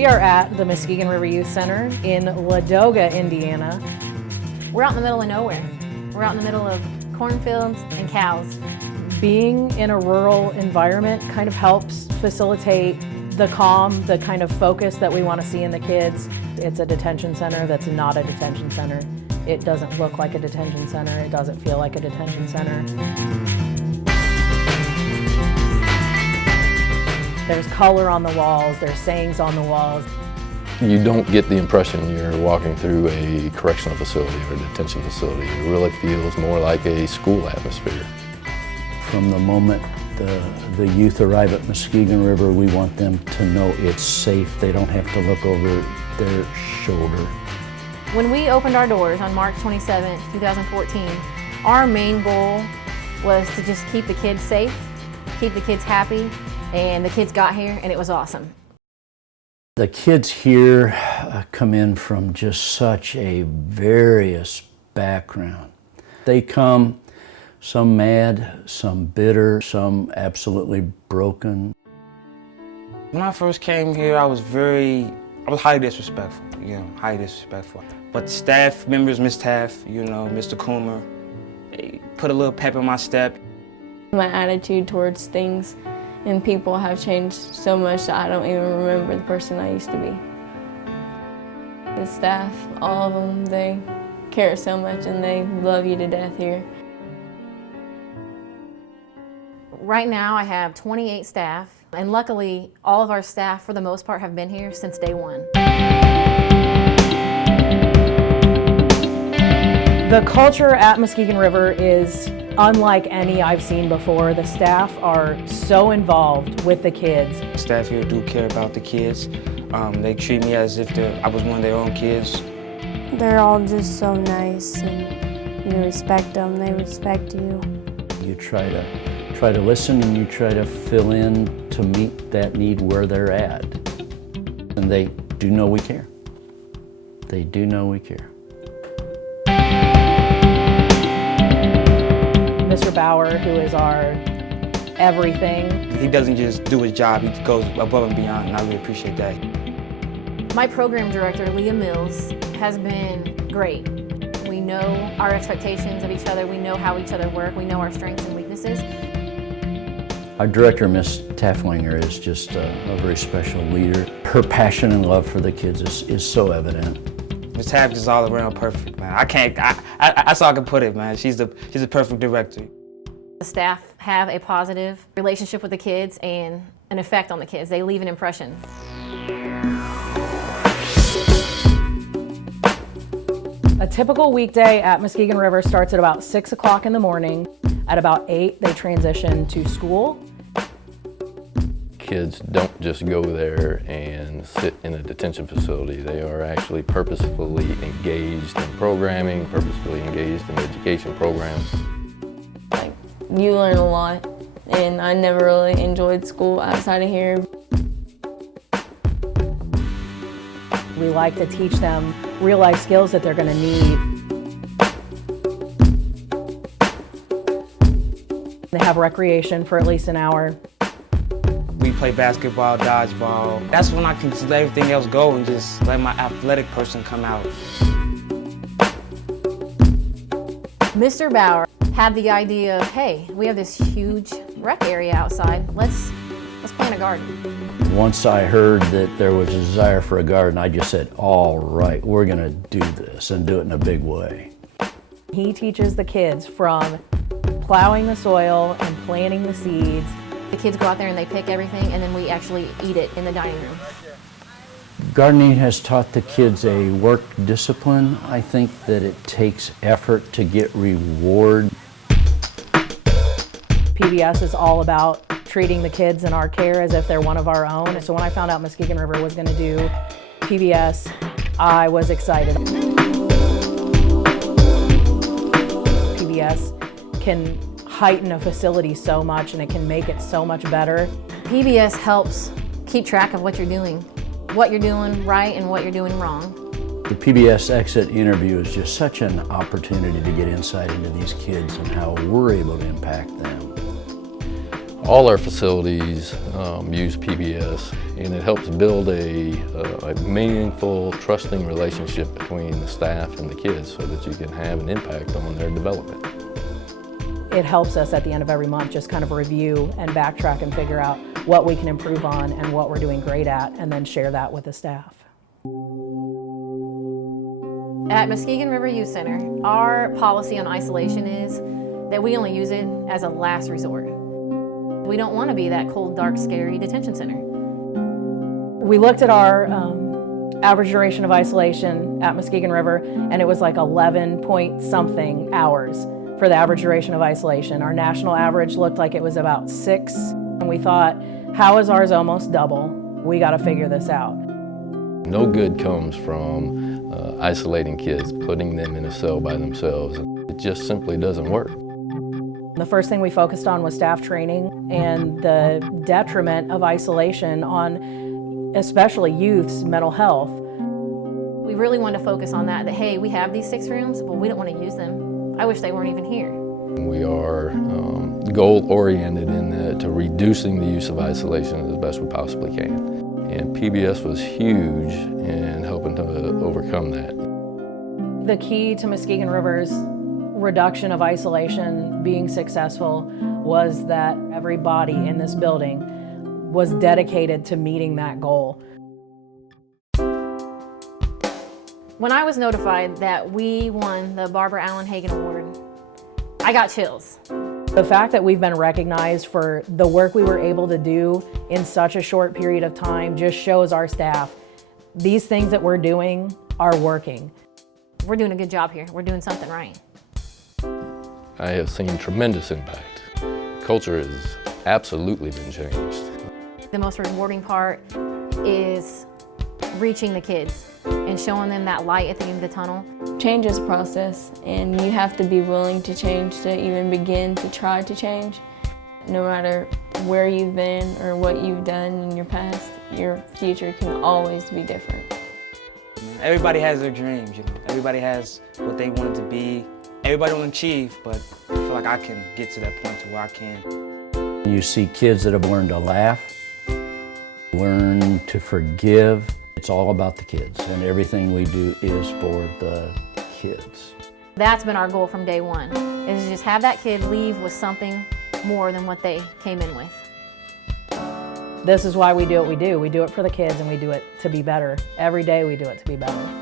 We are at the Muskegon River Youth Center in Ladoga, Indiana. We're out in the middle of nowhere. We're out in the middle of cornfields and cows. Being in a rural environment kind of helps facilitate the calm, the kind of focus that we want to see in the kids. It's a detention center that's not a detention center. It doesn't look like a detention center. It doesn't feel like a detention center. There's color on the walls, there's sayings on the walls. You don't get the impression you're walking through a correctional facility or a detention facility. It really feels more like a school atmosphere. From the moment the youth arrive at Muskegon River, we want them to know it's safe. They don't have to look over their shoulder. When we opened our doors on March 27, 2014, our main goal was to just keep the kids safe, keep the kids happy, and the kids got here and it was awesome. The kids here come in from just such a various background. They come, some mad, some bitter, some absolutely broken. When I first came here, I was highly disrespectful, highly disrespectful. But the staff members, Ms. Taft, Mr. Coomer, they put a little pep in my step. My attitude towards things and people have changed so much that I don't even remember the person I used to be. The staff, all of them, they care so much and they love you to death here. Right now I have 28 staff, and luckily all of our staff for the most part have been here since day one. The culture at Muskegon River is unlike any I've seen before. The staff are so involved with the kids. Staff here do care about the kids. They treat me as if I was one of their own kids. They're all just so nice, and you respect them, they respect you. You try to listen and you try to fill in to meet that need where they're at. And they do know we care. They do know we care. Mr. Bauer, who is our everything. He doesn't just do his job, he goes above and beyond, and I really appreciate that. My program director, Leah Mills, has been great. We know our expectations of each other, we know how each other work, we know our strengths and weaknesses. Our director, Miss Tafflinger, is just a very special leader. Her passion and love for the kids is so evident. Miss Taft is all around perfect, man. That's all I can put it, man. She's the perfect director. The staff have a positive relationship with the kids and an effect on the kids. They leave an impression. A typical weekday at Muskegon River starts at about 6 o'clock in the morning. At about 8, they transition to school. Kids don't just go there and sit in a detention facility. They are actually purposefully engaged in programming, purposefully engaged in education programs. Like, you learn a lot, and I never really enjoyed school outside of here. We like to teach them real life skills that they're going to need. They have recreation for at least an hour. We play basketball, dodgeball. That's when I can just let everything else go and just let my athletic person come out. Mr. Bauer had the idea of, hey, we have this huge rec area outside. Let's plant a garden. Once I heard that there was a desire for a garden, I just said, all right, we're gonna do this and do it in a big way. He teaches the kids from plowing the soil and planting the seeds. The kids go out there and they pick everything, and then we actually eat it in the dining room. Gardening has taught the kids a work discipline. I think that it takes effort to get reward. PBS is all about treating the kids in our care as if they're one of our own. So when I found out Muskegon River was going to do PBS, I was excited. PBS can heighten a facility so much, and it can make it so much better. PBS helps keep track of what you're doing right and what you're doing wrong. The PBS exit interview is just such an opportunity to get insight into these kids and how we're able to impact them. All our facilities use PBS, and it helps build a meaningful, trusting relationship between the staff and the kids so that you can have an impact on their development. It helps us at the end of every month just kind of review and backtrack and figure out what we can improve on and what we're doing great at, and then share that with the staff. At Muskegon River Youth Center, our policy on isolation is that we only use it as a last resort. We don't want to be that cold, dark, scary detention center. We looked at our average duration of isolation at Muskegon River, and it was like 11 point something hours for the average duration of isolation. Our national average looked like it was about 6, and we thought, how is ours almost double? We got to figure this out. No good comes from isolating kids, putting them in a cell by themselves. It just simply doesn't work. The first thing we focused on was staff training and the detriment of isolation on especially youth's mental health. We really wanted to focus on that hey, we have these 6 rooms, but we don't want to use them. I wish they weren't even here. We are goal-oriented in to reducing the use of isolation as best we possibly can. And PBS was huge in helping to overcome that. The key to Muskegon River's reduction of isolation being successful was that everybody in this building was dedicated to meeting that goal. When I was notified that we won the Barbara Allen-Hagen Award, I got chills. The fact that we've been recognized for the work we were able to do in such a short period of time just shows our staff these things that we're doing are working. We're doing a good job here. We're doing something right. I have seen tremendous impact. Culture has absolutely been changed. The most rewarding part is reaching the kids and showing them that light at the end of the tunnel. Change is a process, and you have to be willing to change to even begin to try to change. No matter where you've been or what you've done in your past, your future can always be different. Everybody has their dreams, Everybody has what they want it to be. Everybody wants to achieve, but I feel like I can get to that point to where I can. You see kids that have learned to laugh, learn to forgive. It's all about the kids, and everything we do is for the kids. That's been our goal from day one, is to just have that kid leave with something more than what they came in with. This is why we do what we do. We do it for the kids, and we do it to be better. Every day we do it to be better.